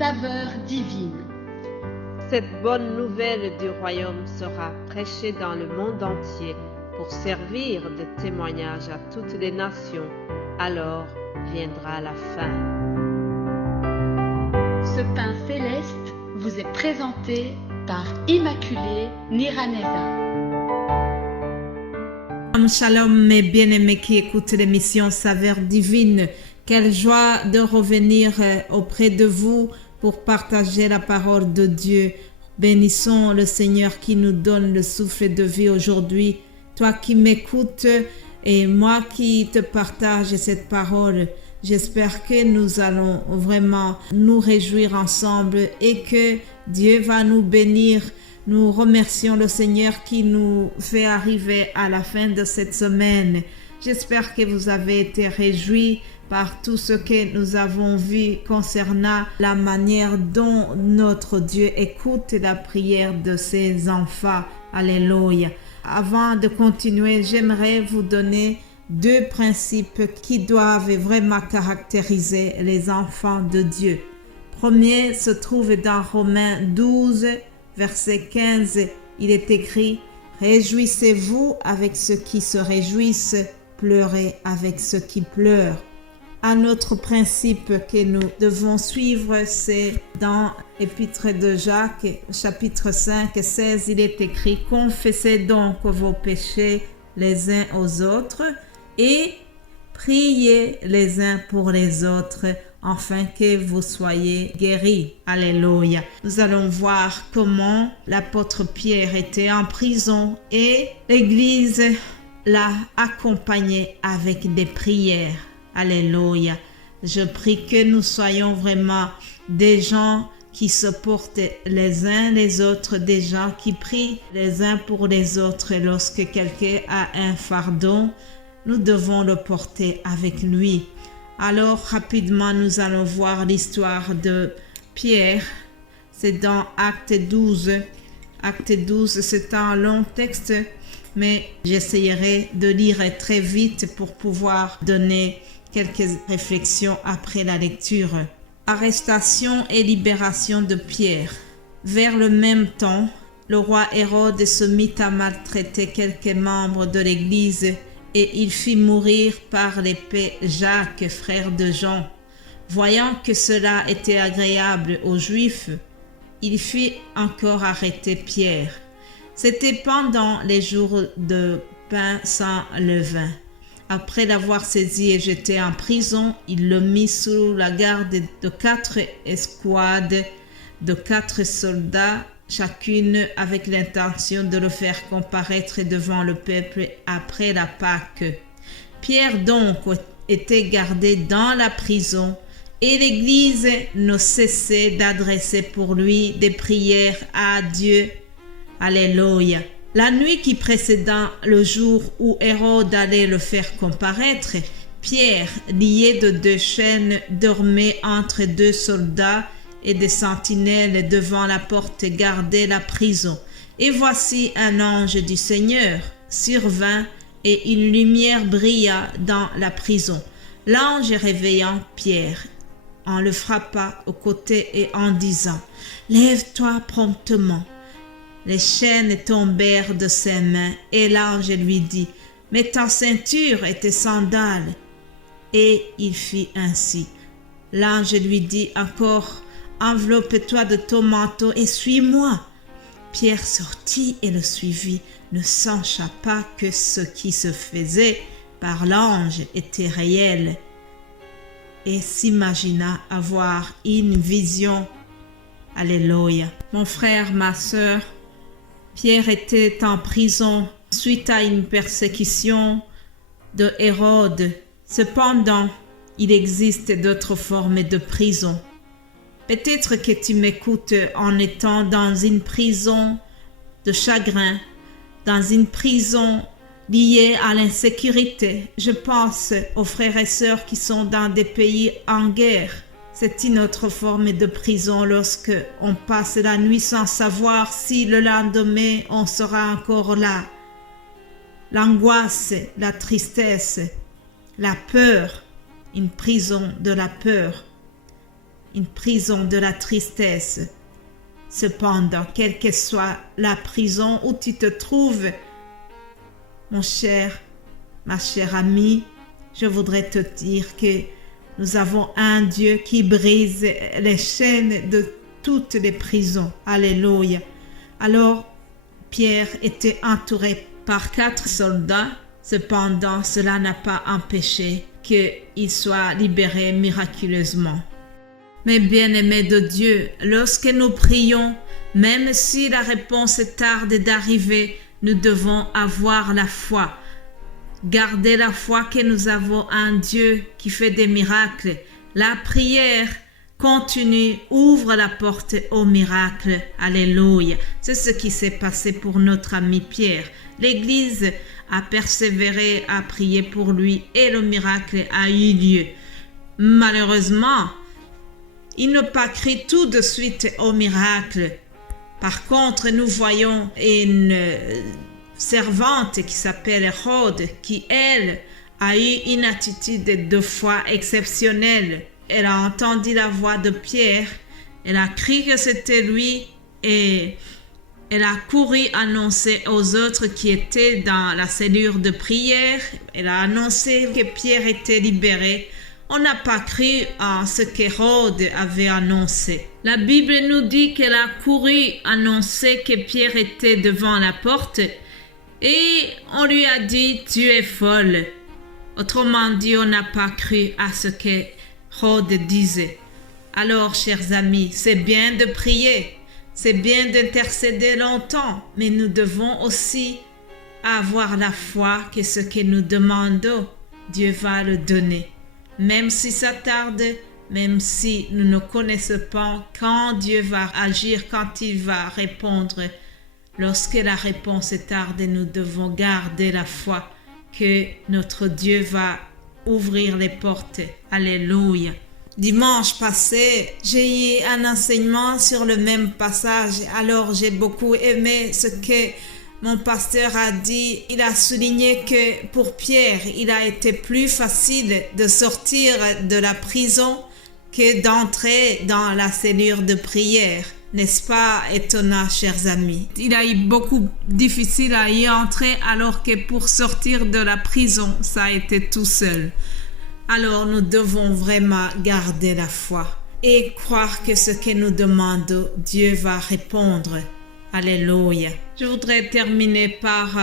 saveur divine. Cette bonne nouvelle du royaume sera prêchée dans le monde entier pour servir de témoignage à toutes les nations. Alors viendra la fin. Ce pain céleste vous est présenté par Immaculée Niraneza. Shalom mes bien-aimés qui écoutent l'émission Saveur Divine. Quelle joie de revenir auprès de vous pour partager la parole de Dieu. Bénissons le Seigneur qui nous donne le souffle de vie aujourd'hui. Toi qui m'écoutes et moi qui te partage cette parole, j'espère que nous allons vraiment nous réjouir ensemble et que Dieu va nous bénir. Nous remercions le Seigneur qui nous fait arriver à la fin de cette semaine. J'espère que vous avez été réjouis par tout ce que nous avons vu concernant la manière dont notre Dieu écoute la prière de ses enfants. Alléluia. Avant de continuer, j'aimerais vous donner 2 principes qui doivent vraiment caractériser les enfants de Dieu. Premier se trouve dans Romains 12, verset 15. Il est écrit « Réjouissez-vous avec ceux qui se réjouissent, pleurez avec ceux qui pleurent ». Un autre principe que nous devons suivre, c'est dans l'Épître de Jacques, chapitre 5, 16, il est écrit « Confessez donc vos péchés les uns aux autres et priez les uns pour les autres, afin que vous soyez guéris. » Alléluia. Nous allons voir comment l'apôtre Pierre était en prison et l'Église l'a accompagné avec des prières. Alléluia. Je prie que nous soyons vraiment des gens qui se portent les uns les autres, des gens qui prient les uns pour les autres. Lorsque quelqu'un a un fardeau, nous devons le porter avec lui. Alors, rapidement, nous allons voir l'histoire de Pierre. C'est dans Acte 12. Acte 12, c'est un long texte, mais j'essayerai de lire très vite pour pouvoir donner quelques réflexions après la lecture. Arrestation et libération de Pierre. Vers le même temps, le roi Hérode se mit à maltraiter quelques membres de l'Église et il fit mourir par l'épée Jacques, frère de Jean. Voyant que cela était agréable aux Juifs, il fit encore arrêter Pierre. C'était pendant les jours de pain sans levain. Après l'avoir saisi et jeté en prison, il le mit sous la garde de 4 escouades de 4 soldats, chacune avec l'intention de le faire comparaître devant le peuple après la Pâque. Pierre donc était gardé dans la prison et l'Église ne cessait d'adresser pour lui des prières à Dieu. Alléluia. La nuit qui précéda le jour où Hérode allait le faire comparaître, Pierre, lié de 2 chaînes, dormait entre 2 soldats et des sentinelles devant la porte gardait la prison. Et voici un ange du Seigneur survint et une lumière brilla dans la prison. L'ange réveillant Pierre, en le frappa au côté et en disant « Lève-toi promptement ». Les chaînes tombèrent de ses mains et l'ange lui dit « Mets ta ceinture et tes sandales ». Et il fit ainsi. L'ange lui dit encore « Enveloppe-toi de ton manteau et suis-moi ». Pierre sortit et le suivit, ne sachant pas que ce qui se faisait par l'ange était réel, et s'imagina avoir une vision. Alléluia. Mon frère, ma sœur, Pierre était en prison suite à une persécution de Hérode. Cependant, il existe d'autres formes de prison. Peut-être que tu m'écoutes en étant dans une prison de chagrin, dans une prison liée à l'insécurité. Je pense aux frères et sœurs qui sont dans des pays en guerre. C'est une autre forme de prison lorsque on passe la nuit sans savoir si le lendemain on sera encore là. L'angoisse, la tristesse, la peur, une prison de la peur. une prison de la tristesse. Cependant, quelle que soit la prison où tu te trouves, mon cher, ma chère amie, je voudrais te dire que nous avons un Dieu qui brise les chaînes de toutes les prisons. Alléluia. Alors, Pierre était entouré par 4 soldats. Cependant, cela n'a pas empêché qu'il soit libéré miraculeusement. Mais bien-aimés de Dieu, lorsque nous prions, même si la réponse tarde d'arriver, nous devons avoir la foi. Garder la foi que nous avons un Dieu qui fait des miracles. La prière continue, ouvre la porte au miracle. Alléluia. C'est ce qui s'est passé pour notre ami Pierre. L'Église a persévéré à prier pour lui et le miracle a eu lieu. Malheureusement, il n'a pas cru tout de suite au miracle. Par contre, nous voyons une servante qui s'appelle Hérode, qui, elle, a eu une attitude de foi exceptionnelle. Elle a entendu la voix de Pierre, elle a cru que c'était lui et elle a couru annoncer aux autres qui étaient dans la cellule de prière. Elle a annoncé que Pierre était libéré. On n'a pas cru à ce qu'Hérode avait annoncé. La Bible nous dit qu'elle a couru annoncer que Pierre était devant la porte et on lui a dit « Tu es folle ». Autrement dit, on n'a pas cru à ce qu'Hérode disait. Alors, chers amis, c'est bien de prier, c'est bien d'intercéder longtemps, mais nous devons aussi avoir la foi que ce que nous demandons, Dieu va le donner. Même si ça tarde, même si nous ne connaissons pas quand Dieu va agir, quand il va répondre. Lorsque la réponse tarde, nous devons garder la foi que notre Dieu va ouvrir les portes. Alléluia. Dimanche passé, j'ai eu un enseignement sur le même passage. Alors j'ai beaucoup aimé ce que mon pasteur a dit. Il a souligné que pour Pierre, il a été plus facile de sortir de la prison que d'entrer dans la cellule de prière. N'est-ce pas étonnant, chers amis? Il a eu beaucoup difficile à y entrer alors que pour sortir de la prison, ça a été tout seul. Alors nous devons vraiment garder la foi et croire que ce que nous demandons, Dieu va répondre. Alléluia. Je voudrais terminer par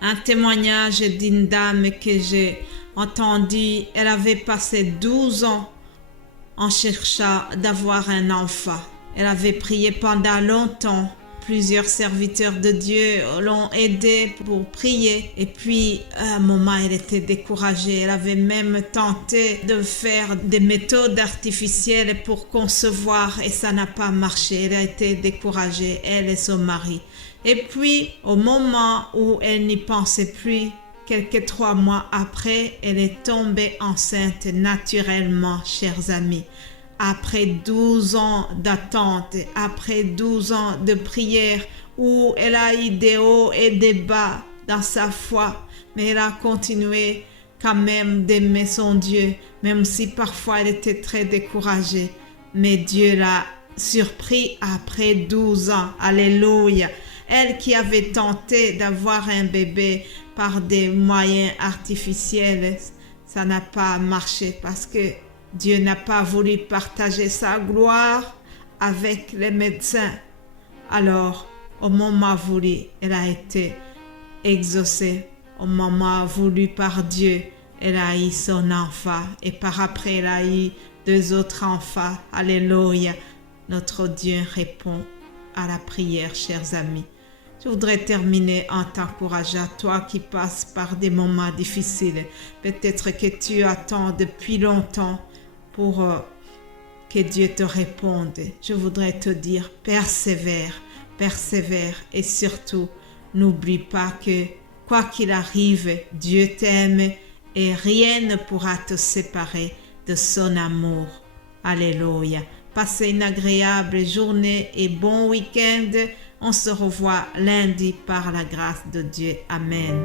un témoignage d'une dame que j'ai entendu. Elle avait passé 12 ans en cherchant d'avoir un enfant. Elle avait prié pendant longtemps. Plusieurs serviteurs de Dieu l'ont aidée pour prier. Et puis, à un moment, elle était découragée. Elle avait même tenté de faire des méthodes artificielles pour concevoir et ça n'a pas marché. Elle a été découragée, elle et son mari. Et puis, au moment où elle n'y pensait plus, quelques 3 mois après, elle est tombée enceinte naturellement, chers amis. Après 12 ans d'attente, après 12 ans de prière où elle a eu des hauts et des bas dans sa foi, mais elle a continué quand même d'aimer son Dieu, même si parfois elle était très découragée. Mais Dieu l'a surpris après 12 ans. Alléluia. Elle qui avait tenté d'avoir un bébé par des moyens artificiels, ça n'a pas marché parce que Dieu n'a pas voulu partager sa gloire avec les médecins. Alors, au moment voulu, elle a été exaucée. Au moment voulu par Dieu, elle a eu son enfant. Et par après, elle a eu 2 autres enfants. Alléluia. Notre Dieu répond à la prière, chers amis. Je voudrais terminer en t'encourageant, toi qui passes par des moments difficiles. Peut-être que tu attends depuis longtemps pour que Dieu te réponde. Je voudrais te dire, persévère, persévère et surtout, n'oublie pas que quoi qu'il arrive, Dieu t'aime et rien ne pourra te séparer de son amour. Alléluia. Passez une agréable journée et bon week-end. On se revoit lundi par la grâce de Dieu. Amen.